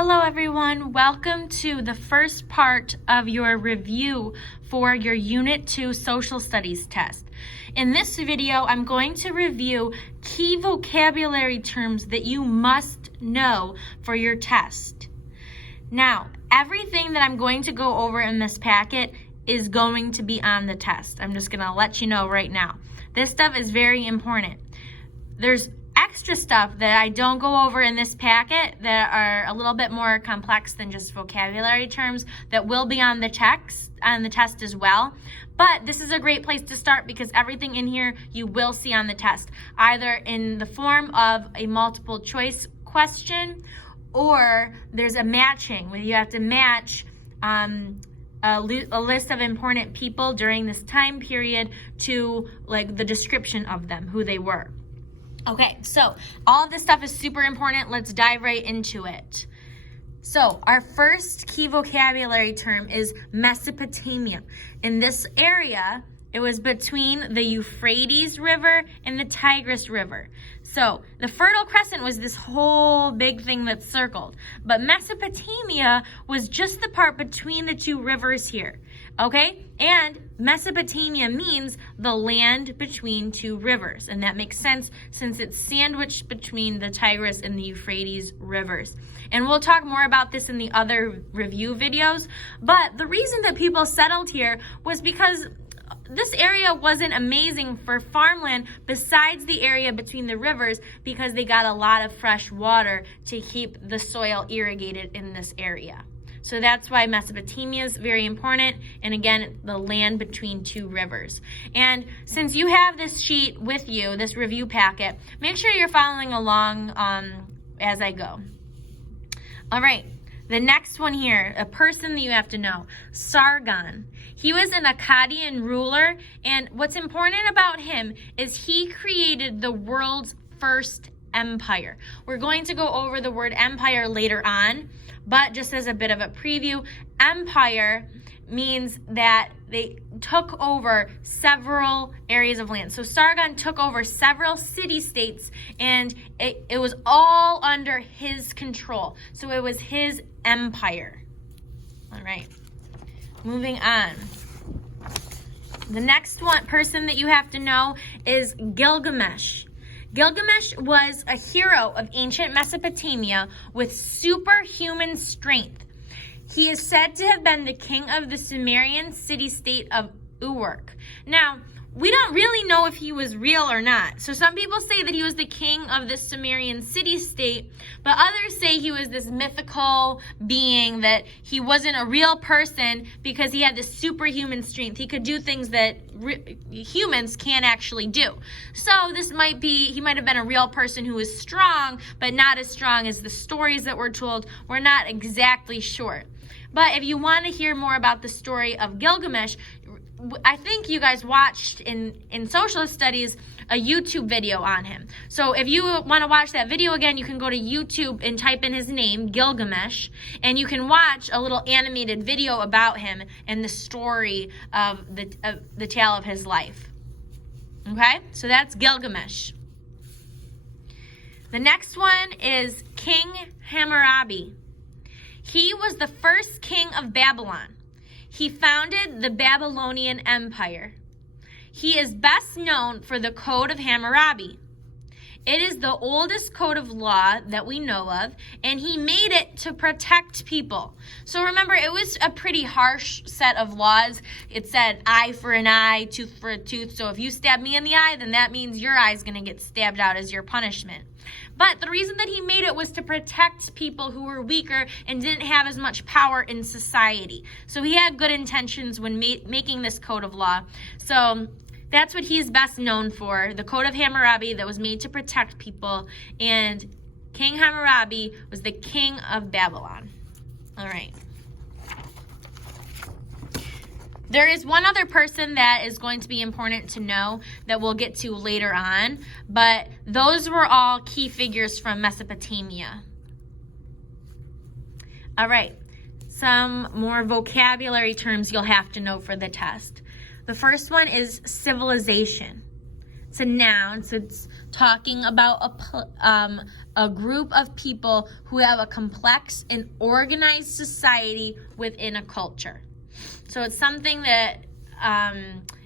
Hello everyone, welcome to the first part of your review for your Unit 2 Social Studies test. In this video, I'm going to review key vocabulary terms that you must know for your test. Now, everything that I'm going to go over in this packet is going to be on the test. I'm just going to let you know right now. This stuff is very important. There's extra stuff that I don't go over in this packet that are a little bit more complex than just vocabulary terms that will be on the test as well. But this is a great place to start because everything in here you will see on the test, either in the form of a multiple choice question or there's a matching where you have to match a list of important people during this time period to like the description of them, who they were. Okay, so all of this stuff is super important. Let's dive right into it. So our first key vocabulary term is Mesopotamia. In this area, it was between the Euphrates River and the Tigris River. So the Fertile Crescent was this whole big thing that's circled. But Mesopotamia was just the part between the two rivers here. Okay? And Mesopotamia means the land between two rivers. And that makes sense since it's sandwiched between the Tigris and the Euphrates rivers. And we'll talk more about this in the other review videos. But the reason that people settled here was because this area wasn't amazing for farmland besides the area between the rivers because they got a lot of fresh water to keep the soil irrigated in this area. So that's why Mesopotamia is very important. And again, the land between two rivers. And since you have this sheet with you, this review packet, make sure you're following along as I go. All right. The next one here, a person that you have to know, Sargon. He was an Akkadian ruler, and what's important about him is he created the world's first empire. We're going to go over the word empire later on, but just as a bit of a preview, empire means that they took over several areas of land. So Sargon took over several city-states, and it was all under his control. So it was his empire. All right, moving on. The next person that you have to know is Gilgamesh. Gilgamesh was a hero of ancient Mesopotamia with superhuman strength. He is said to have been the king of the Sumerian city-state of Uruk. Now, we don't really know if he was real or not. So some people say that he was the king of the Sumerian city-state, but others say he was this mythical being, that he wasn't a real person because he had this superhuman strength. He could do things that humans can't actually do. So this might be, he might have been a real person who was strong, but not as strong as the stories that were told. We're not exactly sure. But if you want to hear more about the story of Gilgamesh, I think you guys watched in social studies a YouTube video on him. So if you want to watch that video again, you can go to YouTube and type in his name, Gilgamesh, and you can watch a little animated video about him and the story of the tale of his life. Okay, so that's Gilgamesh. The next one is King Hammurabi. He was the first king of Babylon. He founded the Babylonian Empire. He is best known for the Code of Hammurabi. It is the oldest code of law that we know of, and he made it to protect people. So remember, it was a pretty harsh set of laws. It said eye for an eye, tooth for a tooth. So if you stab me in the eye, then that means your eye is going to get stabbed out as your punishment. But the reason that he made it was to protect people who were weaker and didn't have as much power in society. So he had good intentions when making this code of law. So that's what he's best known for, the Code of Hammurabi that was made to protect people. And King Hammurabi was the king of Babylon. All right. There is one other person that is going to be important to know that we'll get to later on, but those were all key figures from Mesopotamia. All right, some more vocabulary terms you'll have to know for the test. The first one is civilization. It's a noun, so it's talking about a group of people who have a complex and organized society within a culture. So it's something that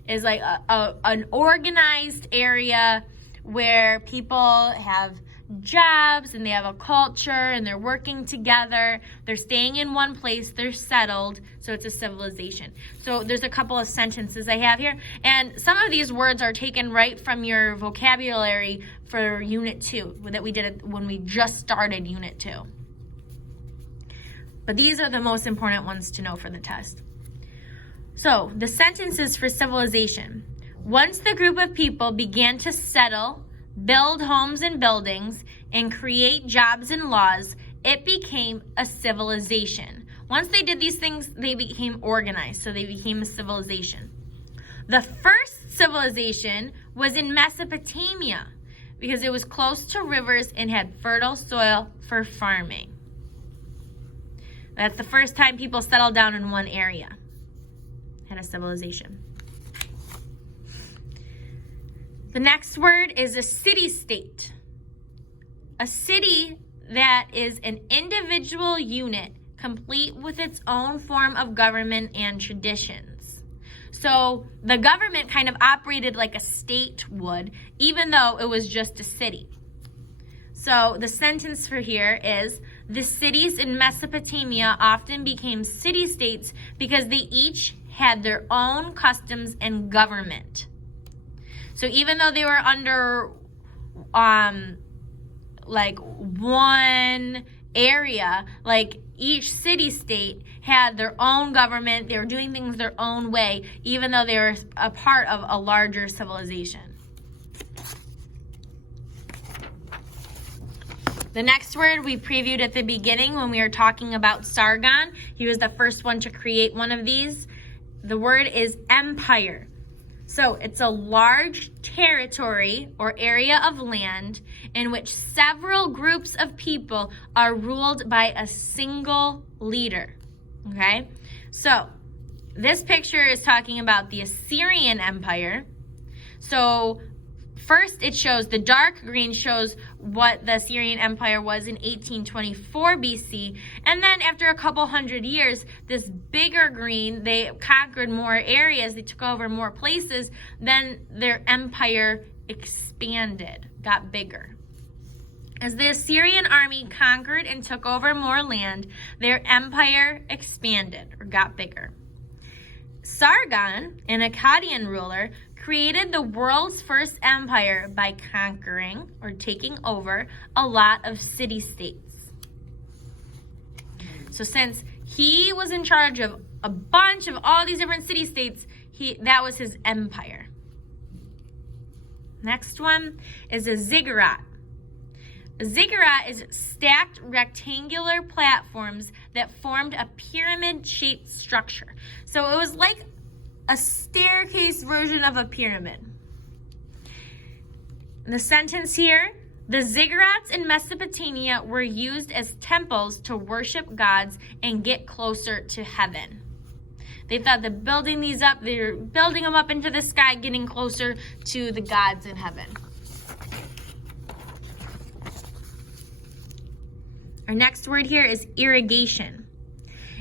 is like an organized area where people have jobs and they have a culture and they're working together. They're staying in one place. They're settled. So it's a civilization. So there's a couple of sentences I have here. And some of these words are taken right from your vocabulary for Unit 2 that we did when we just started Unit 2. But these are the most important ones to know for the test. So the sentences for civilization. Once the group of people began to settle, build homes and buildings, and create jobs and laws, it became a civilization. Once they did these things, they became organized, so they became a civilization. The first civilization was in Mesopotamia because it was close to rivers and had fertile soil for farming. That's the first time people settled down in one area, had a civilization. The next word is a city-state. A city that is an individual unit complete with its own form of government and traditions. So the government kind of operated like a state would, even though it was just a city. So the sentence for here is, the cities in Mesopotamia often became city-states because they each had their own customs and government. So even though they were under like one area, like each city-state had their own government, they were doing things their own way, even though they were a part of a larger civilization. The next word we previewed at the beginning when we were talking about Sargon. He was the first one to create one of these. The word is empire. So it's a large territory or area of land in which several groups of people are ruled by a single leader. Okay? So this picture is talking about the Assyrian Empire. So first it shows, the dark green shows what the Assyrian Empire was in 1824 BC. And then after a couple hundred years, this bigger green, they conquered more areas, they took over more places, then their empire expanded, got bigger. As the Assyrian army conquered and took over more land, their empire expanded or got bigger. Sargon, an Akkadian ruler, created the world's first empire by conquering or taking over a lot of city-states. So since he was in charge of a bunch of all these different city-states, that was his empire. Next one is a ziggurat. A ziggurat is stacked rectangular platforms that formed a pyramid-shaped structure. So it was like a staircase version of a pyramid. The sentence here, the ziggurats in Mesopotamia were used as temples to worship gods and get closer to heaven. They thought that building these up, they were building them up into the sky, getting closer to the gods in heaven. Our next word here is irrigation.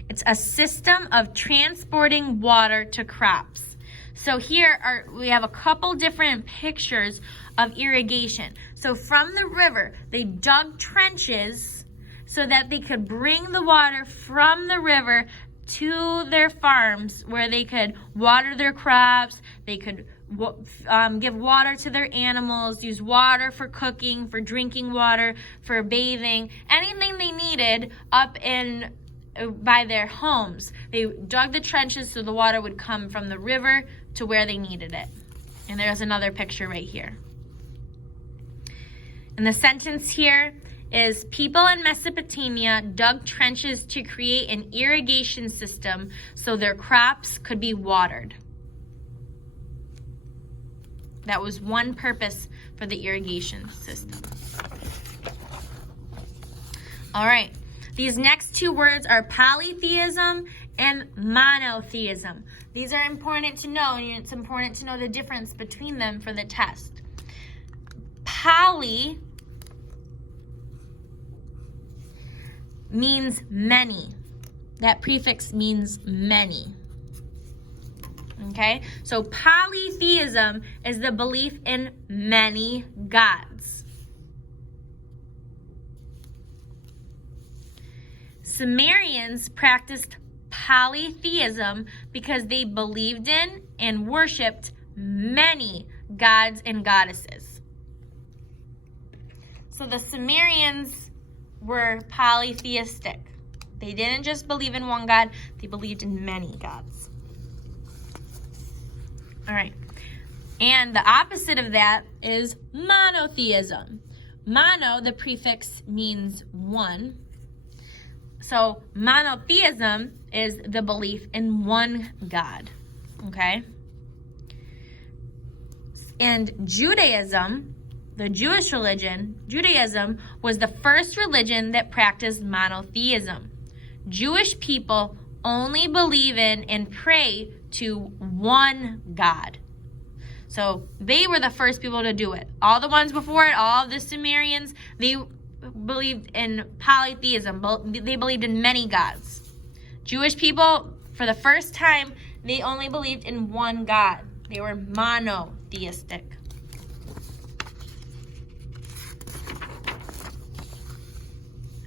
It's a system of transporting water to crops. So here we have a couple different pictures of irrigation. So from the river, they dug trenches so that they could bring the water from the river to their farms where they could water their crops, they could give water to their animals, use water for cooking, for drinking water, for bathing, anything they needed up in by their homes. They dug the trenches so the water would come from the river to where they needed it. And there's another picture right here. And the sentence here is, people in Mesopotamia dug trenches to create an irrigation system so their crops could be watered. That was one purpose for the irrigation system. All right. These next two words are polytheism and monotheism. These are important to know, and it's important to know the difference between them for the test. Poly means many. That prefix means many. Okay, so polytheism is the belief in many gods. Sumerians practiced polytheism because they believed in and worshipped many gods and goddesses. So the Sumerians were polytheistic. They didn't just believe in one god, they believed in many gods. All right, and the opposite of that is monotheism. Mono, the prefix means one. So monotheism is the belief in one God, okay? And Judaism, the Jewish religion, Judaism was the first religion that practiced monotheism. Jewish people only believe in and pray to one God. So they were the first people to do it. All the ones before it, all of the Sumerians, they believed in polytheism. They believed in many gods. Jewish people, for the first time, they only believed in one God. They were monotheistic.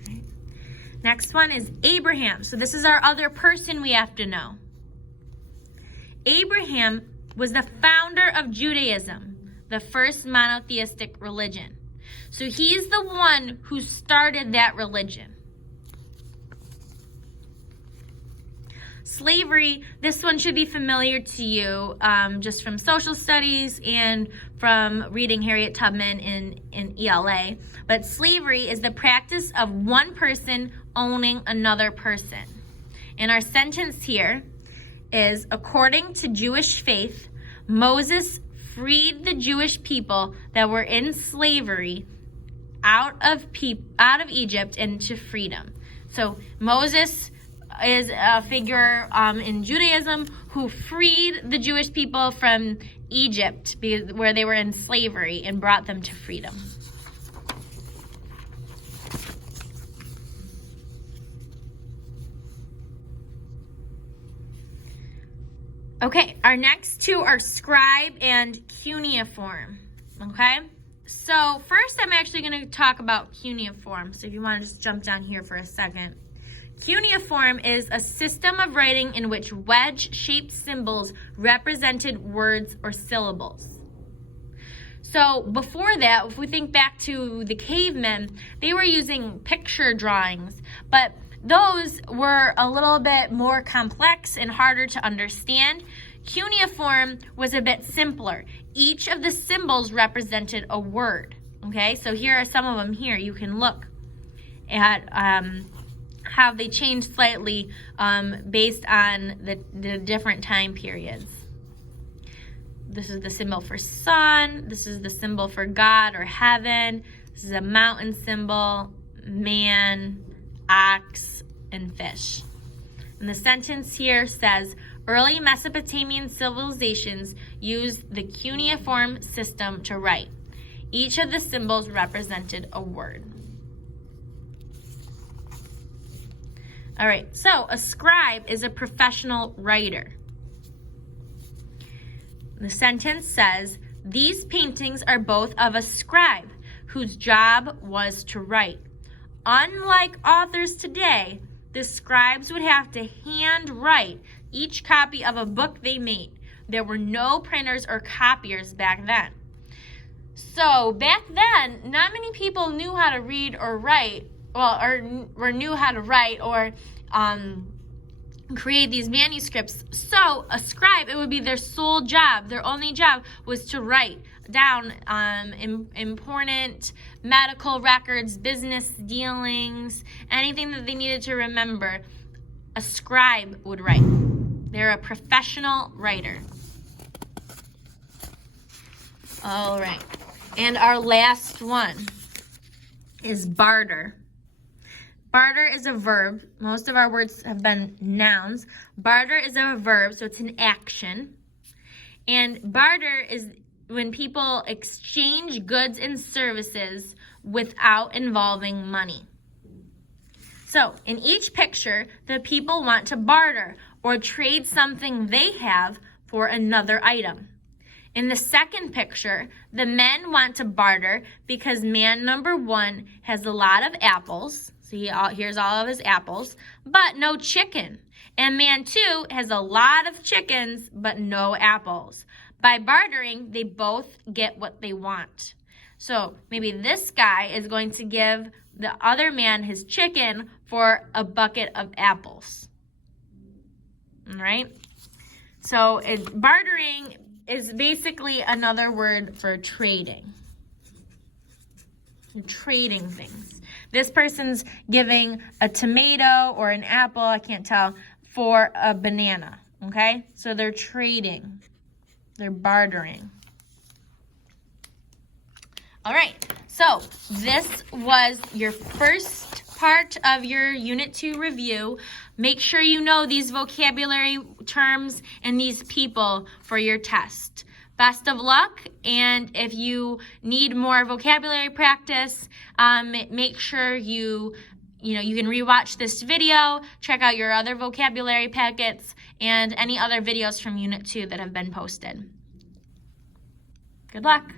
Right. Next one is Abraham. So this is our other person we have to know. Abraham was the founder of Judaism, the first monotheistic religion. So he's the one who started that religion. Slavery, this one should be familiar to you just from social studies and from reading Harriet Tubman in ELA. But slavery is the practice of one person owning another person. And our sentence here is, according to Jewish faith, Moses freed the Jewish people that were in slavery out of Egypt into freedom. So Moses is a figure in Judaism who freed the Jewish people from Egypt where they were in slavery and brought them to freedom. Okay, our next two are Scribe and Cuneiform, okay? So first I'm actually going to talk about cuneiform, so if you want to just jump down here for a second. Cuneiform is a system of writing in which wedge-shaped symbols represented words or syllables. So before that, if we think back to the cavemen, they were using picture drawings, but those were a little bit more complex and harder to understand. Cuneiform was a bit simpler. Each of the symbols represented a word. Okay, so here are some of them here. You can look at how they changed slightly based on the different time periods. This is the symbol for sun. This is the symbol for God or heaven. This is a mountain symbol, man, ox, and fish. And the sentence here says, early Mesopotamian civilizations used the cuneiform system to write. Each of the symbols represented a word. All right, so a scribe is a professional writer. The sentence says, these paintings are both of a scribe whose job was to write. Unlike authors today, the scribes would have to hand write each copy of a book they made. There were no printers or copiers back then. So back then, not many people knew how to read or write, or knew how to write or create these manuscripts. So a scribe, it would be their sole job. Their only job was to write down important medical records, business dealings, anything that they needed to remember. A scribe would write. They're a professional writer. All right. And our last one is barter. Barter is a verb. Most of our words have been nouns. Barter is a verb, so it's an action. And barter when people exchange goods and services without involving money. So in each picture, the people want to barter or trade something they have for another item. In the second picture, the men want to barter because man number 1 has a lot of apples. So here's all of his apples, but no chicken. And man 2 has a lot of chickens, but no apples. By bartering, they both get what they want. So maybe this guy is going to give the other man his chicken for a bucket of apples. All right? So bartering is basically another word for trading. You're trading things. This person's giving a tomato or an apple, I can't tell, for a banana. Okay? So they're trading. They're bartering. All right, so this was your first part of your Unit 2 review. Make sure you know these vocabulary terms and these people for your test. Best of luck, and if you need more vocabulary practice, make sure you can rewatch this video, check out your other vocabulary packets, and any other videos from Unit 2 that have been posted. Good luck.